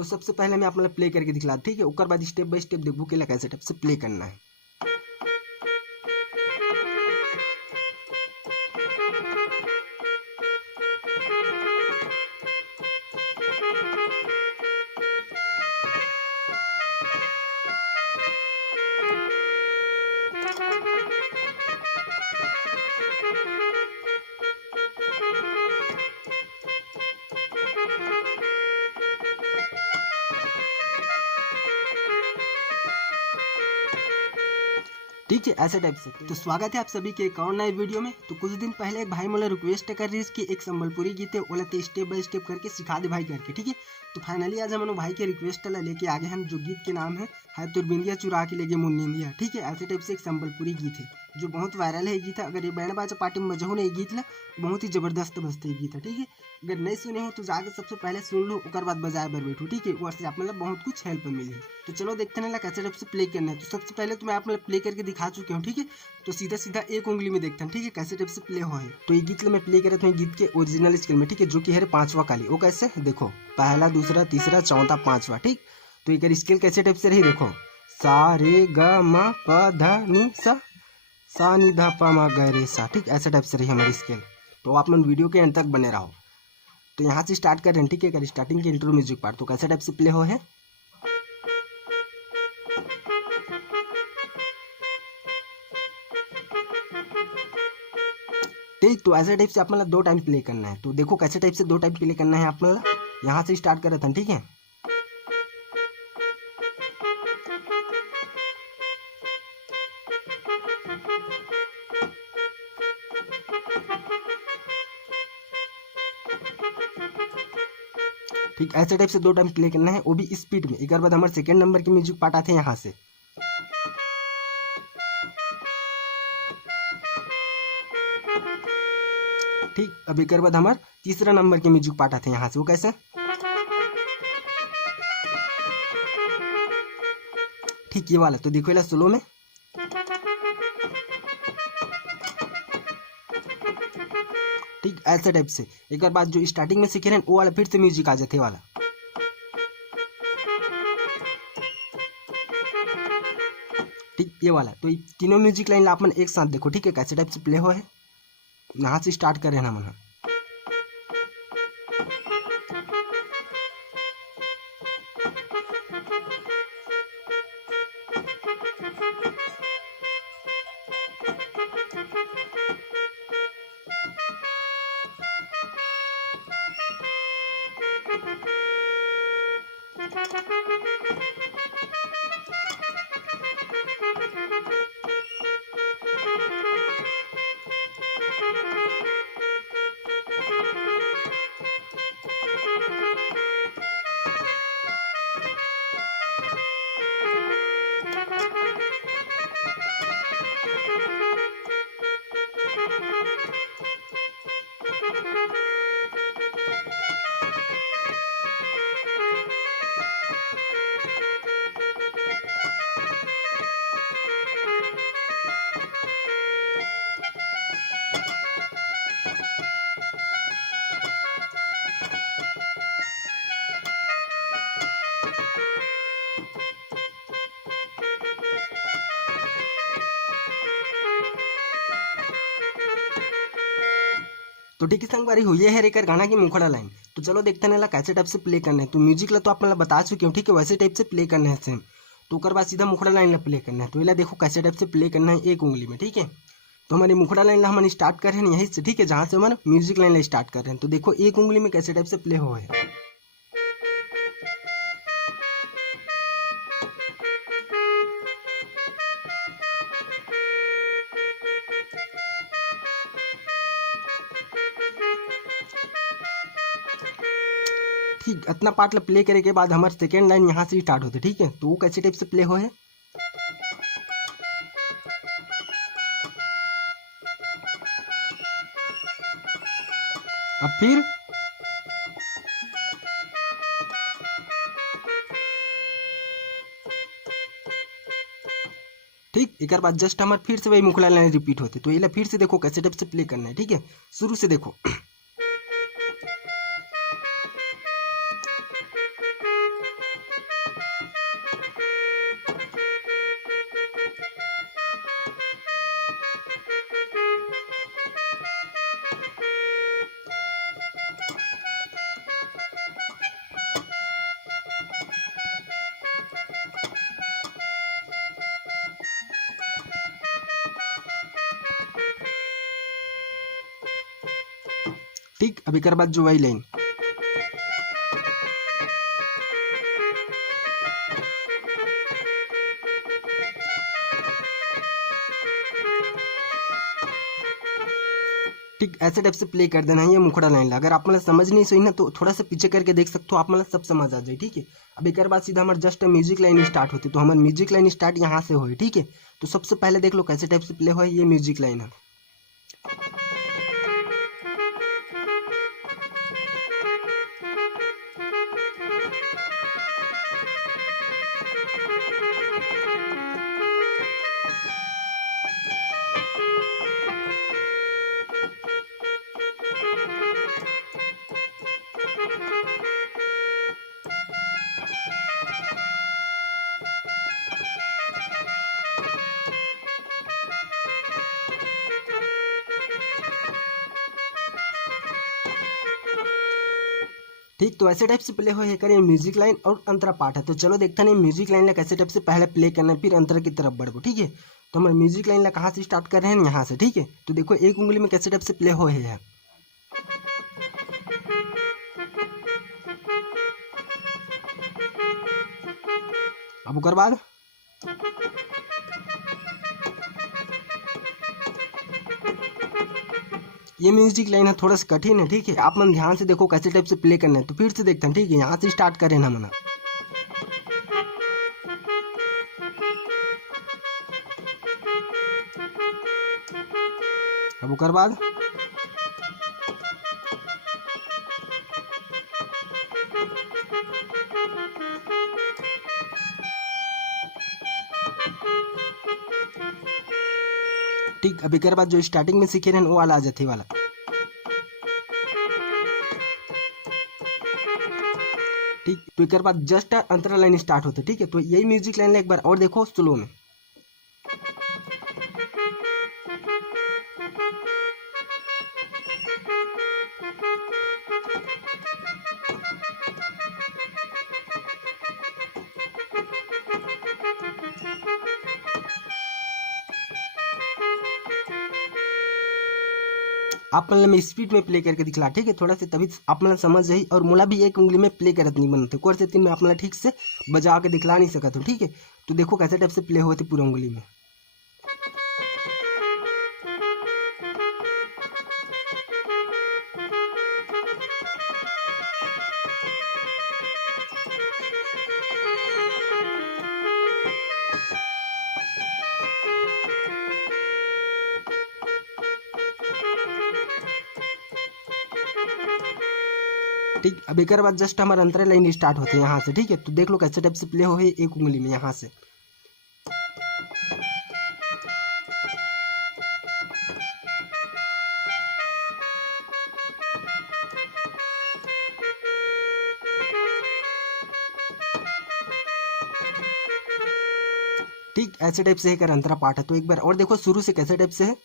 तो सबसे पहले मैं आप मतलब प्ले करके दिखला, ठीक है। उसके बाद स्टेप बाय स्टेप देखो कि कैसे टाइप से प्ले करना है। ठीक है, ऐसे टाइप से। तो स्वागत है आप सभी के एक और नए वीडियो में। तो कुछ दिन पहले एक भाई मुझे रिक्वेस्ट कर रही है कि एक संबलपुरी गीत है बोला तो स्टेप बाय स्टेप करके सिखा दे भाई करके, ठीक है। तो फाइनली आज हम भाई के रिक्वेस्ट लेके आगे हम, जो गीत के नाम है तुरबिंदिया चुरा के लेके मुन्निंदिया, ठीक है। ऐसे टाइप से एक संबलपुरी गीत है जो बहुत वायरल है गीत है। अगर ये बैंड बाजा पार्टी में बजहू नहीं गीत ला, बहुत ही जबरदस्त बजते है गीत है, ठीक है। अगर नहीं सुने हो तो जाके सबसे पहले सुन लो, उसके बाद बजाए बर बैठो, ठीक है। उससे आप मतलब बहुत कुछ हेल्प मिली। तो चलो देखते हैं कैसे टाइप से प्ले करना है। तो सबसे पहले तो मैं आप मतलब प्ले करके दिखा चुके हूँ, ठीक है। तो सीधा सीधा एक उंगली में देखते हैं, ठीक है, कैसे टाइप से प्ले हो है। तो ये गीत मैं प्ले कर रहा था गीत के ओरिजिनल स्केल में, ठीक है, जो कि है 5वां काली। वो कैसे देखो, पहला दूसरा तीसरा चौथा 5वां, ठीक। तो एक स्केल कैसे टाइप से रही देखो, सा रे ग म प ध नि सा नि ध प म ग रे सा, ठीक। ऐसे टाइप से रही हमारी स्केल। तो आप मन वीडियो के एंड तक बने रहो। तो यहाँ से स्टार्ट कर रहे हैं, ठीक है। स्टार्टिंग के इंट्रो म्यूजिक पार्ट तो कैसे टाइप से प्ले हो है। ठीक, तो ऐसे टाइप से आप मतलब 2 टाइम प्ले करना है। तो देखो कैसे टाइप से 2 टाइम प्ले करना है आप मतलब। यहाँ से स्टार्ट कर रहे थे, ठीक है। ठीक, ऐसे टाइप से 2 टाइम प्ले करना है, वो भी स्पीड में। एक बाद हमारे सेकंड नंबर के म्यूजिक पार्ट आते हैं यहाँ से। ठीक, अब एक बाद हमारे तीसरा नंबर के म्यूजिक पार्ट आते हैं यहाँ से। वो कैसे, ठीक, ये वाला। तो देखो ये स्लो में, ठीक, ऐसे टाइप से। एक बाद जो स्टार्टिंग में सीखे रहे वो वाला फिर से म्यूजिक आ जाते वाला, ठीक, ये वाला। तो तीनों म्यूजिक लाइन आप मन एक साथ देखो, ठीक है, कैसे टाइप से प्ले हो है। यहाँ से स्टार्ट कर रहे हैं हम। तो ठीक है संग बारी हुई है रेकर गाना की मुखड़ा लाइन। तो चलो देखते हैं कैसे टाइप से प्ले करना है। तो म्यूजिक ला तो आप मतलब बता चुके हो, ठीक है, वैसे टाइप से प्ले करना है सेम। तो उसके बाद सीधा मुखड़ा लाइन ला प्ले करना है। तो ये देखो कैसे टाइप से प्ले करना है एक उंगली में, ठीक है। तो हमारी मुखड़ा लाइन ला हम स्टार्ट कर रहे हैं यहीं से, ठीक है, जहाँ से हमारे म्यूजिक लाइन ला स्टार्ट कर रहे हैं। तो देखो एक उंगली में कैसे टाइप से प्ले हो है। ठीक, इतना पार्ट प्ले करे के बाद हमारे सेकेंड लाइन यहाँ से स्टार्ट होते, ठीक है। तो वो कैसे टाइप से प्ले हो है। अब फिर ठीक, एक बाद जस्ट हमारे फिर से वही मुखड़ा लाइन रिपीट होते। तो ये फिर से देखो कैसे टाइप से प्ले करना है, ठीक है, शुरू से देखो। ठीक। अब एक बाद जो वही लाइन, ठीक ऐसे टाइप से प्ले कर देना है ये मुखड़ा लाइन। अगर आप मतलब समझ नहीं सही ना तो थोड़ा सा पीछे करके देख सकते हो, आप मतलब सब समझ आ जाए। ठीक है। अब एक बाद सीधा हमारे जस्ट म्यूजिक लाइन स्टार्ट होती, तो हमारी म्यूजिक लाइन स्टार्ट यहाँ से हो। ठीक है। तो सबसे पहले देख लो कैसे टाइप से प्ले हो, ये म्यूजिक लाइन है। ठीक। तो ऐसे टाइप से प्ले हो करिए म्यूजिक लाइन और अंतरा पार्ट है। तो चलो देखते नहीं म्यूजिक लाइन ला कैसे टाइप से पहले प्ले करना है, फिर अंतरा की तरफ बढ़ो। ठीक है। तो हम म्यूजिक लाइन ला कहाँ से स्टार्ट कर रहे हैं, यहाँ से। ठीक है। तो देखो एक उंगली में कैसे टाइप से प्ले हो है। अब उसके बाद ये म्यूजिक लाइन है थोड़ा सा कठिन है। ठीक है। आप मन ध्यान से देखो कैसे टाइप से प्ले करना है। तो फिर से देखते हैं। ठीक है। यहाँ से स्टार्ट करें ना मना। अब उसके बाद ठीक। अब एक बाद जो स्टार्टिंग में सीखे रहे वो वाला आ जाते वाला। ठीक। तो एक बाद जस्ट अंतरा लाइन स्टार्ट होते। ठीक है। तो यही म्यूजिक लाइन एक बार और देखो स्लो में। आप मतलब मैं स्पीड में प्ले करके दिखला। ठीक है। थोड़ा से तभी आप मतलब समझ जाही। और मोला भी एक उंगली में प्ले करत नहीं बनते, कोर से तीन में आप मतलब ठीक से बजा के दिखला नहीं सकते हो। ठीक है। तो देखो कैसे टाइप से प्ले होते पूरा उंगली में। ठीक। अब एक बाद जस्ट हमारा अंतरा लाइन स्टार्ट होते हैं यहाँ से। ठीक है। तो देख लो कैसे टाइप से प्ले हो एक उंगली में यहाँ से। ठीक। ऐसे टाइप से है कर अंतरा पार्ट है। तो एक बार और देखो शुरू से कैसे टाइप से है।